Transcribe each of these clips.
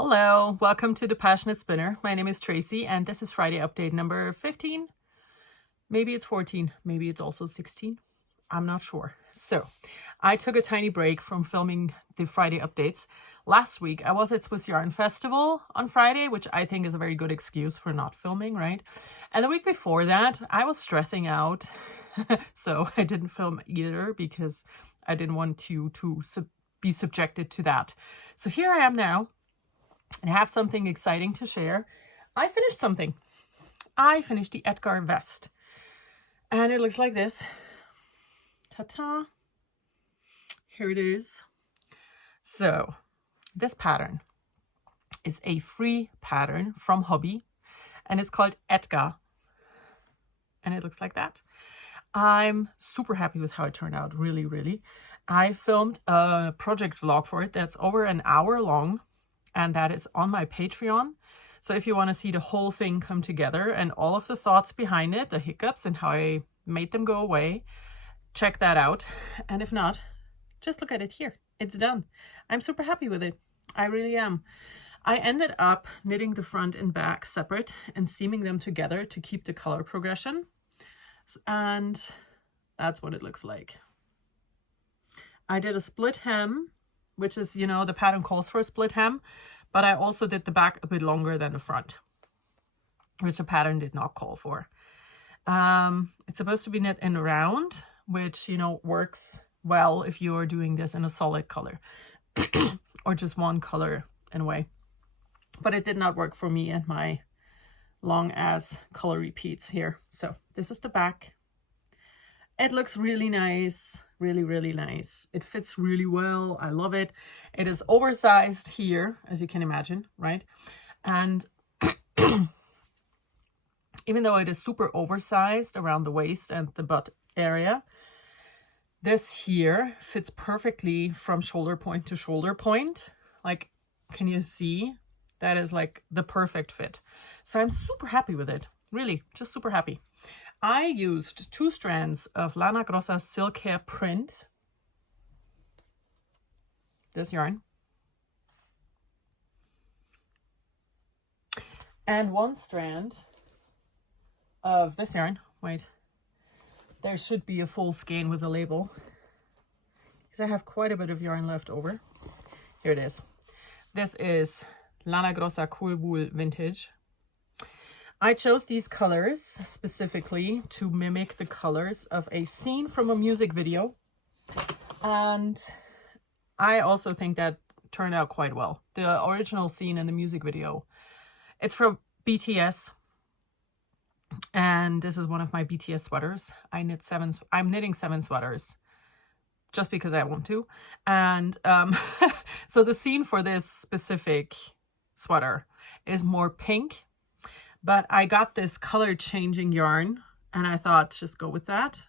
Hello, welcome to the Passionate Spinner. My name is Tracy and this is Friday update number 15. Maybe it's 14, maybe it's also 16. I'm not sure. So I took a tiny break from filming the Friday updates. Last week I was at Swiss Yarn Festival on Friday, which I think is a very good excuse for not filming, right? And the week before that I was stressing out. So I didn't film either because I didn't want you to be subjected to that. So here I am now. I have something exciting to share. I finished something. I finished the Edgar vest. And it looks like this. Ta-ta. Here it is. So this pattern is a free pattern from Hobbii. And it's called Edgar. And it looks like that. I'm super happy with how it turned out. Really, really. I filmed a project vlog for it that's over an hour long. And that is on my Patreon. So if you want to see the whole thing come together and all of the thoughts behind it, the hiccups and how I made them go away, check that out. And if not, just look at it here. It's done. I'm super happy with it. I really am. I ended up knitting the front and back separate and seaming them together to keep the color progression. And that's what it looks like. I did a split hem, which is, you know, the pattern calls for a split hem, but I also did the back a bit longer than the front, which the pattern did not call for. It's supposed to be knit in a round, which, you know, works well if you are doing this in a solid color or just one color in a way. But it did not work for me and my long ass color repeats here. So this is the back. It looks really nice. Really, really nice. It fits really well. I love it. It is oversized here, as you can imagine, right? And even though it is super oversized around the waist and the butt area, this here fits perfectly from shoulder point to shoulder point. Like, can you see? That is like the perfect fit. So I'm super happy with it. Really, just super happy. I used 2 strands of Lana Grossa Silk Hair Print, this yarn, and 1 strand of this yarn. Wait, there should be a full skein with a label because I have quite a bit of yarn left over. Here it is. This is Lana Grossa Cool Wool Vintage. I chose these colors specifically to mimic the colors of a scene from a music video. And I also think that turned out quite well. The original scene in the music video, it's from BTS. And this is one of my BTS sweaters. I'm knitting 7 sweaters just because I want to. And so the scene for this specific sweater is more pink. But I got this color changing yarn and I thought just go with that.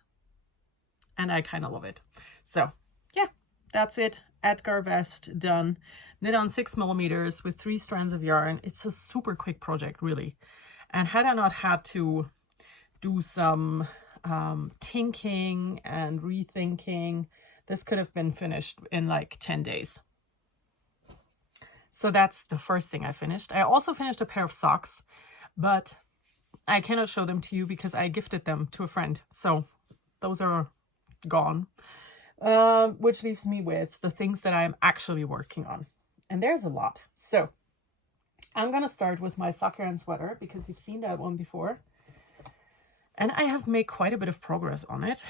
And I kind of love it. So yeah, that's it. Edgar vest done. Knit on 6mm with 3 strands of yarn. It's a super quick project, really. And had I not had to do some tinking and rethinking, this could have been finished in like 10 days. So that's the first thing I finished. I also finished a pair of socks. But I cannot show them to you because I gifted them to a friend. So those are gone. Which leaves me with the things that I'm actually working on. And there's a lot. So I'm going to start with my sock yarn sweater because you've seen that one before. And I have made quite a bit of progress on it.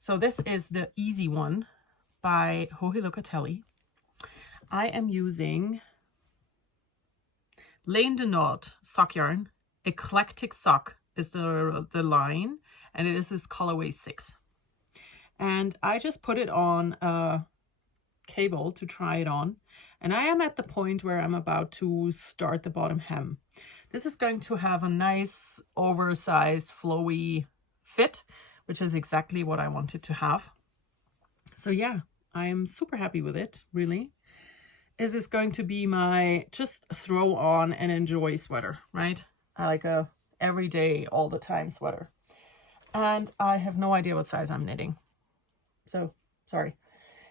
So this is the easy one by Locatelli. I am using Lane de Nord sock yarn. Eclectic Sock is the line, and it is this colorway 6. And I just put it on a cable to try it on, and I am at the point where I'm about to start the bottom hem. This is going to have a nice oversized flowy fit, which is exactly what I wanted to have. So yeah, I'm super happy with it, really. Is this going to be my just throw on and enjoy sweater, right? I like a everyday, all the time sweater. And I have no idea what size I'm knitting. So, sorry.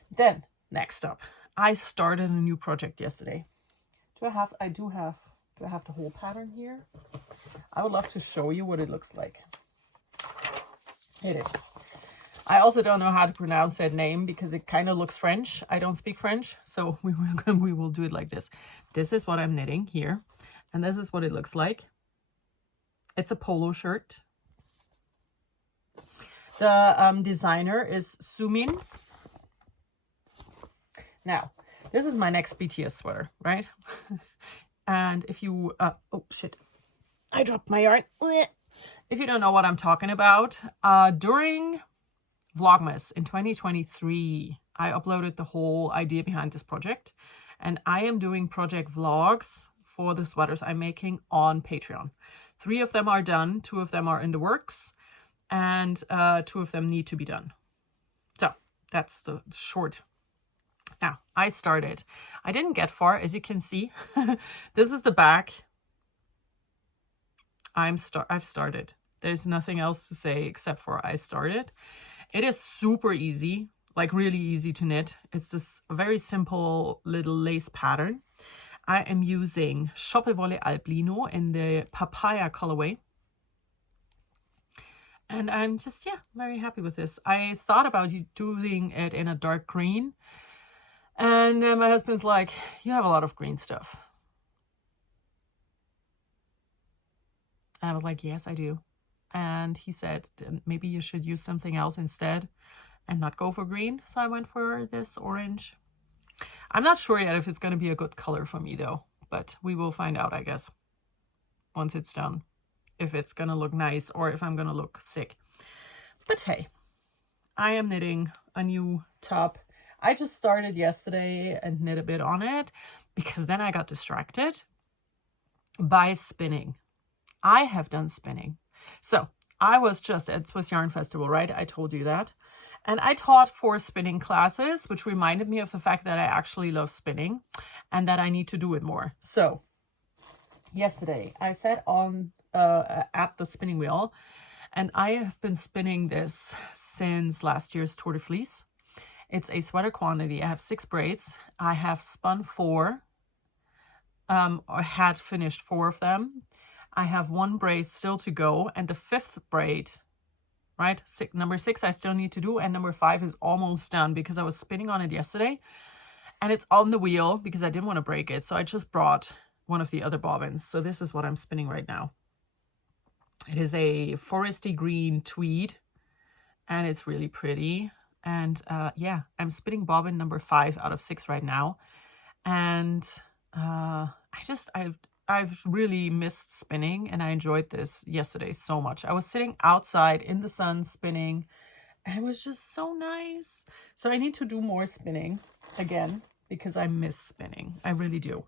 Then, next up, I started a new project yesterday. Do I have the whole pattern here? I would love to show you what it looks like. It is. I also don't know how to pronounce that name because it kind of looks French. I don't speak French, so we will do it like this. This is what I'm knitting here, and this is what it looks like. It's a polo shirt. The designer is Soumine. Now, this is my next BTS sweater, right? And if you, oh shit, I dropped my yarn. If you don't know what I'm talking about, during Vlogmas in 2023, I uploaded the whole idea behind this project, and I am doing project vlogs for the sweaters I'm making on Patreon. 3 of them are done, 2 of them are in the works, and 2 of them need to be done. So that's the short. Now, I didn't get far, as you can see. This is the back. I've started. There's nothing else to say except for I started. It is super easy, like really easy to knit. It's this very simple little lace pattern. I am using Shoppewolle Alblino in the papaya colorway. And I'm just, yeah, very happy with this. I thought about doing it in a dark green. And my husband's like, you have a lot of green stuff. And I was like, yes, I do. And he said, maybe you should use something else instead and not go for green. So I went for this orange. I'm not sure yet if it's going to be a good color for me though, but we will find out, I guess, once it's done, if it's going to look nice or if I'm going to look sick. But hey, I am knitting a new top. I just started yesterday and knit a bit on it because then I got distracted by spinning. I have done spinning. So I was just at Swiss Yarn Festival, right? I told you that. And I taught 4 spinning classes, which reminded me of the fact that I actually love spinning and that I need to do it more. So yesterday I sat on at the spinning wheel, and I have been spinning this since last year's Tour de Fleece. It's a sweater quantity. I have 6 braids. I have spun 4, or had finished 4 of them. I have 1 braid still to go, and the 5th braid, right? Number 6 I still need to do, and number 5 is almost done because I was spinning on it yesterday, and it's on the wheel because I didn't want to break it. So I just brought one of the other bobbins. So this is what I'm spinning right now. It is a foresty green tweed, and it's really pretty. And yeah, I'm spinning bobbin number 5 out of 6 right now. And I've really missed spinning, and I enjoyed this yesterday so much. I was sitting outside in the sun spinning, and it was just so nice. So I need to do more spinning again because I miss spinning. I really do.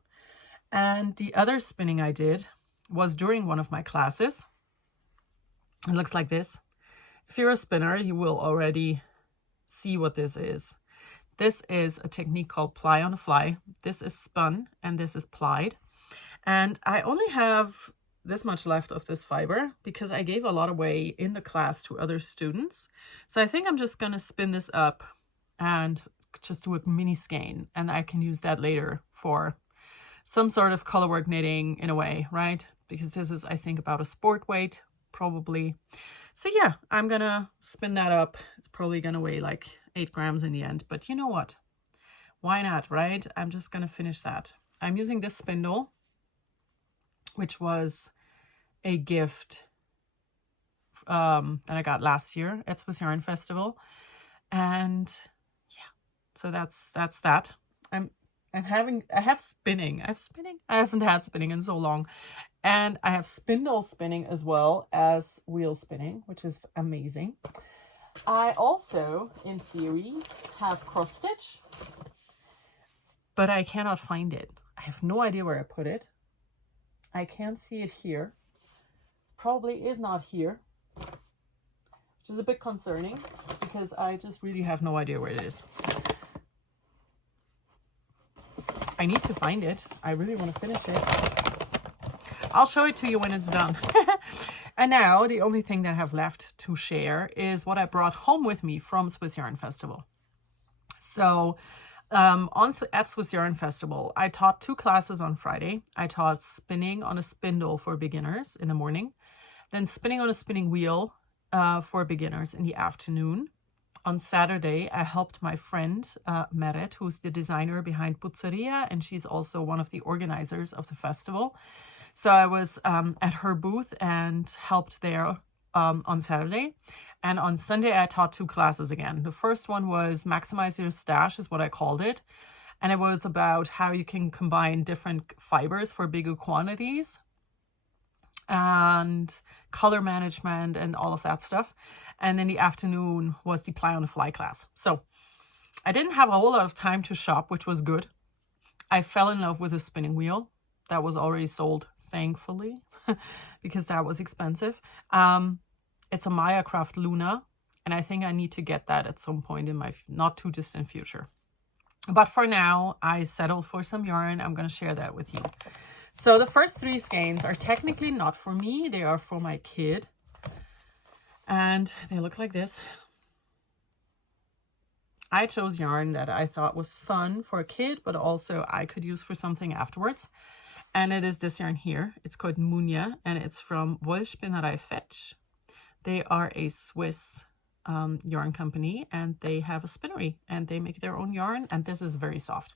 And the other spinning I did was during one of my classes. It looks like this. If you're a spinner, you will already see what this is. This is a technique called ply on a fly. This is spun and this is plied. And I only have this much left of this fiber because I gave a lot away in the class to other students. So I think I'm just going to spin this up and just do a mini skein, and I can use that later for some sort of colorwork knitting in a way, right? Because this is, I think, about a sport weight, probably. So yeah, I'm gonna spin that up. It's probably gonna weigh like 8 grams in the end, but you know what? Why not, right? I'm just gonna finish that. I'm using this spindle, which was a gift that I got last year at Swiss Yarn Festival. And yeah, so that's that. I have spinning. I haven't had spinning in so long. And I have spindle spinning as well as wheel spinning, which is amazing. I also, in theory, have cross stitch, but I cannot find it. I have no idea where I put it. I can't see it here. Probably is not here, which is a bit concerning because I just really have no idea where it is. I need to find it. I really want to finish it. I'll show it to you when it's done. And now the only thing that I have left to share is what I brought home with me from Swiss Yarn Festival. So At Swiss Yarn Festival, I taught 2 classes on Friday. I taught spinning on a spindle for beginners in the morning, then spinning on a spinning wheel for beginners in the afternoon. On Saturday, I helped my friend Meret, who's the designer behind Puzzeria, and she's also one of the organizers of the festival. So I was at her booth and helped there on Saturday. And on Sunday, I taught 2 classes again. The first one was Maximize Your Stash, is what I called it. And it was about how you can combine different fibers for bigger quantities and color management and all of that stuff. And in the afternoon was the Ply on the Fly class. So I didn't have a whole lot of time to shop, which was good. I fell in love with a spinning wheel that was already sold, thankfully, because that was expensive. It's a Maya Craft Luna, and I think I need to get that at some point in my not too distant future. But for now, I settled for some yarn. I'm going to share that with you. So the first 3 skeins are technically not for me. They are for my kid. And they look like this. I chose yarn that I thought was fun for a kid, but also I could use for something afterwards. And it is this yarn here. It's called Munya, and it's from Wollspinnerei Vetsch. They are a Swiss yarn company, and they have a spinnery, and they make their own yarn, and this is very soft.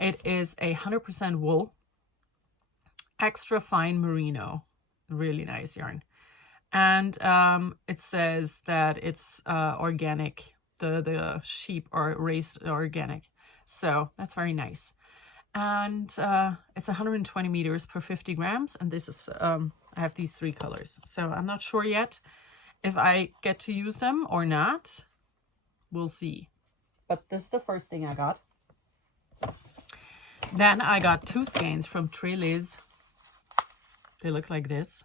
It is 100% wool, extra fine merino, really nice yarn. And it says that it's organic. The sheep are raised organic, so that's very nice. And it's 120 meters per 50 grams, and this is I have these 3 colors, so I'm not sure yet if I get to use them or not. We'll see. But this is the first thing I got. Then I got 2 skeins from TréLiz. They look like this.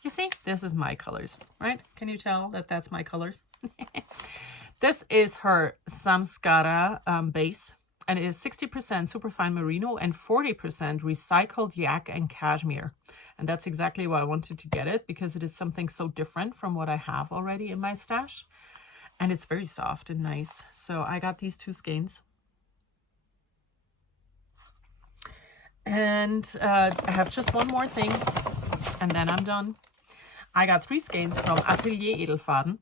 You see, this is my colors, right? Can you tell that that's my colors? This is her Samskara base, and it is 60% superfine merino and 40% recycled yak and cashmere. And that's exactly why I wanted to get it, because it is something so different from what I have already in my stash. And it's very soft and nice. So I got these 2 skeins. And I have just one more thing, and then I'm done. I got 3 skeins from Atelier Edelfaden.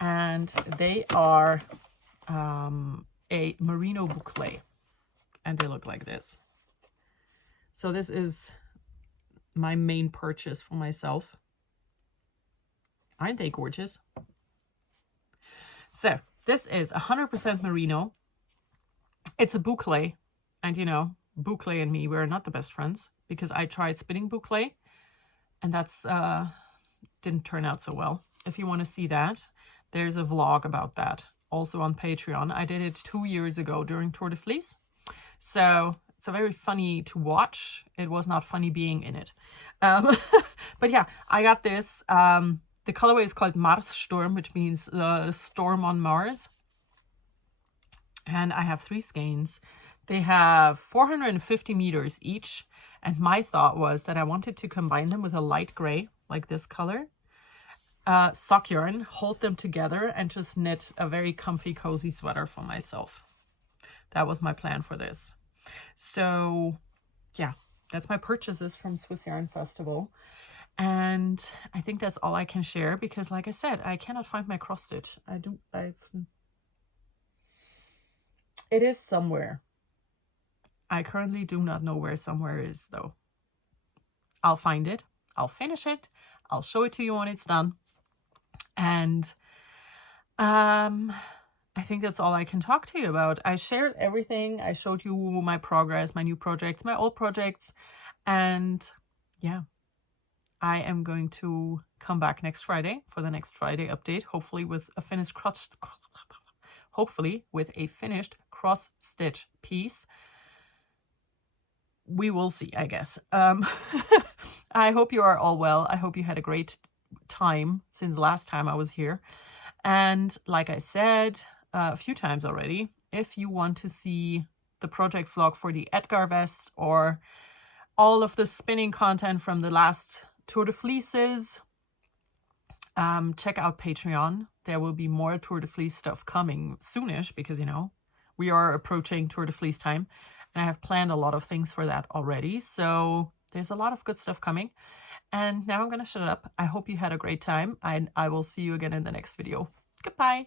And they are a merino boucle. And they look like this. So this is my main purchase for myself. Aren't they gorgeous? So this is 100% merino. It's a boucle, and you know, boucle and me, we're not the best friends, because I tried spinning boucle, and that's didn't turn out so well. If you want to see that, there's a vlog about that also on Patreon. I did it 2 years ago during Tour de Fleece, so it's a very funny to watch. It was not funny being in it. But yeah, I got this. The colorway is called Marssturm, which means storm on Mars. And I have 3 skeins. They have 450 meters each. And my thought was that I wanted to combine them with a light gray, like this color. Sock yarn, hold them together, and just knit a very comfy, cozy sweater for myself. That was my plan for this. So yeah, that's my purchases from Swiss Yarn Festival. And I think that's all I can share, because like I said, I cannot find my cross stitch. It is somewhere. I currently do not know where somewhere is, though. I'll find it. I'll finish it. I'll show it to you when it's done. And I think that's all I can talk to you about. I shared everything. I showed you my progress, my new projects, my old projects. And yeah, I am going to come back next Friday for the next Friday update, hopefully with a finished cross stitch piece. We will see, I guess. I hope you are all well. I hope you had a great time since last time I was here. And like I said a few times already, if you want to see the project vlog for the Edgar vest or all of the spinning content from the last Tour de Fleeces, check out Patreon. There will be more Tour de Fleece stuff coming soonish, because, you know, we are approaching Tour de Fleece time, and I have planned a lot of things for that already. So there's a lot of good stuff coming. And now I'm going to shut up. I hope you had a great time, and I will see you again in the next video. Goodbye.